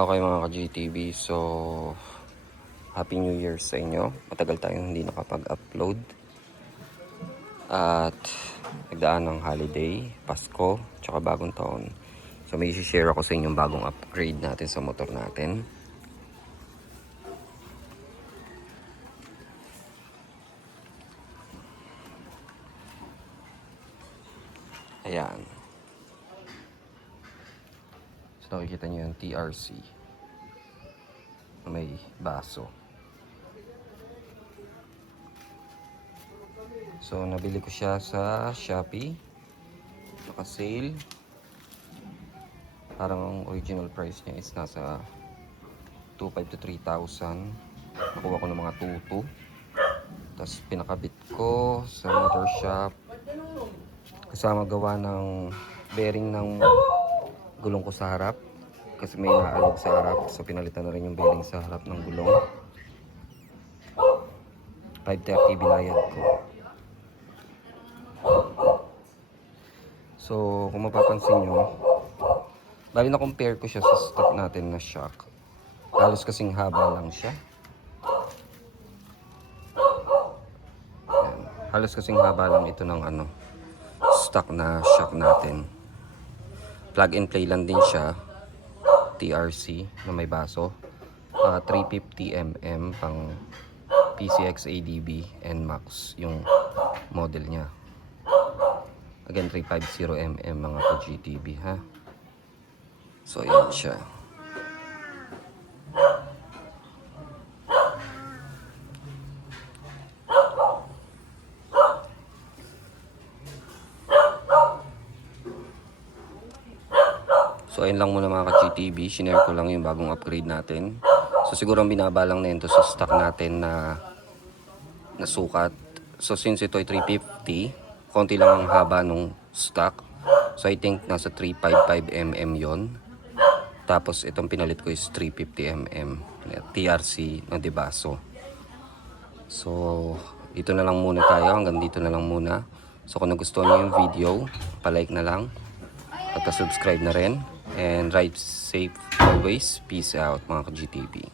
Okay mga ka-GTV, so Happy New Year sa inyo. Matagal tayong hindi nakapag-upload at nagdaan ng holiday, Pasko, tsaka bagong taon. So may share ako sa inyong bagong upgrade natin sa motor natin. Ayan. So nakikita nyo yung TRC na may baso. So nabili ko siya sa Shopee. Naka-sale. Parang ang original price niya is nasa 2,500 to 3,000. Nakuha ko ng mga tutu. Tapos pinakabit ko sa motor shop. Kasama gawa ng bearing ng gulong ko sa harap. Kasi may naalog sa harap. So pinalitan na rin yung bearing sa harap ng gulong. 530 binayad ko. So kung mapapansin nyo, bali na compare ko siya sa stock natin na shock. Halos kasing haba lang siya. Ayan. Halos kasing haba lang ito ng stock na shock natin. Plug and play lang din siya. TRC na may baso. 350mm pang PCX ADB NMAX yung model niya. Again 350mm mga ka-GTV ha. So yan siya. So ayun lang muna mga ka-GTV, sinare ko lang yung bagong upgrade natin. So siguro ang binabalang na ito sa stock natin na sukat. So since ito ay 350, konti lang ang haba nung stock. So I think nasa 355mm yon. Tapos itong pinalit ko is 350mm TRC na debaso. So dito na lang muna tayo, hanggang dito na lang muna. So kung nagustuhan niyo yung video, palike na lang at subscribe na rin. And ride safe always. Peace out mga ka-GTV.